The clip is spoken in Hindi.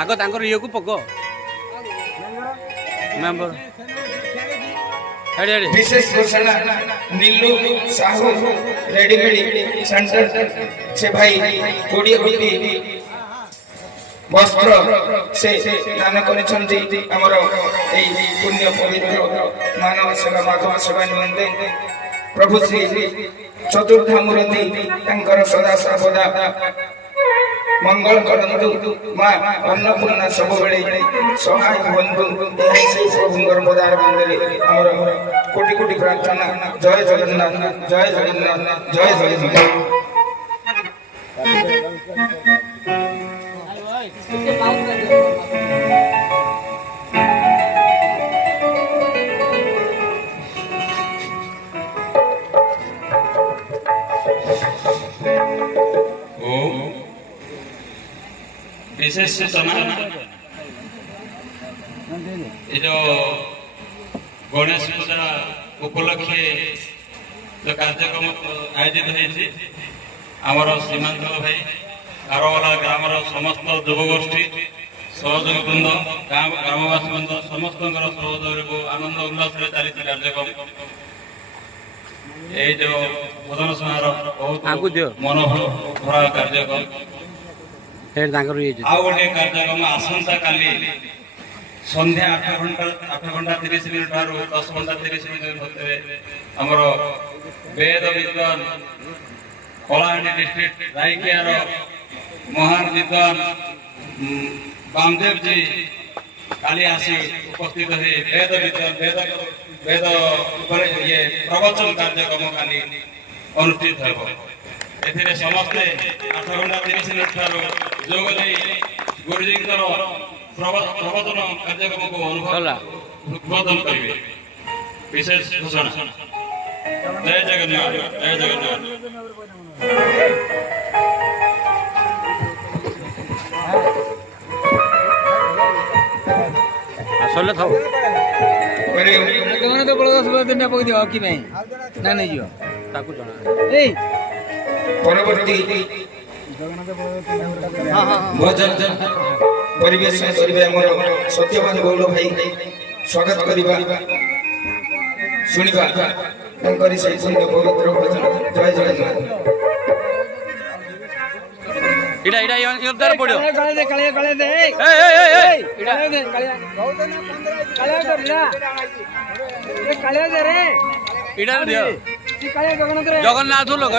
आग तांकर इयो को पक मेंबर विशेष घोषणा नीलू साहू रेडीमेड सेंटर से भाई 20 कोटी वस्त्र से दान करिसंती हमर एई पुण्य पवित्र मानव सेवा माधव सेवा निमंते प्रभु श्री चतुर्थ मूर्ति तांकर सदा सर्वदा मंगल करंतु मां अन्नपूर्णा सब बेले सहाय बंधु से प्रभुंगर पदार मंदिर हमर कोटि कोटि प्रार्थना जय जगन्नाथ जय जगन्नाथ जय जगन्नाथ। विशेष सूचना ये जो गणेश पूजा उपलक्षे जो कार्यक्रम आयोजित होती आमर श्रीमंत भाई आरवाला ग्रामर समस्त युवगोष्ठी सहयोगी वृंद ग्रामवासी वृंद समस्त सहयोग को आनंद उल्लास चली कार्यक्रम ये जो भोजन समारोह बहुत मनोहर कार्यक्रम आ गोटे कार्यक्रम आसंता काली संध्या 8 घंटा 30 मिनिट ठारू 10 घंटा 30 मिनिट भितर हमर वेद विद्वान कलाहांडी डिस्ट्रिक्ट रायकियार महान विद्वान बामदेव जी काली आसी उपस्थित हुए वेद विद्वान वेद ये प्रवचन कार्यक्रम काली अनुष्ठित हो एथिरे समस्ते 8 घंटा 30 मिनिट ठारू जोग दे गुरुजी प्रवचन कार्यक्रम को उद्बोधन करेंगे। विशेष घोषणा जय जगन्नाथ जय जगन्नाथ। असले थाओ तो बड़ा सब दिन पक दियो कि नहीं ना नहीं जियो ताकू जणा ए परवर्ती भोजन परिवेशन करिबे हमर सत्यवान गौल भाई स्वागत करिबा सुनिबा तंकरी से पुण्य पवित्र भोजन जय जगन्नाथ। इडा इडा योगदार पड़ो काले दे ए इडा दे काले काले दे रे इडा दियो काले जगन्नाथ रे जगन्नाथ लोग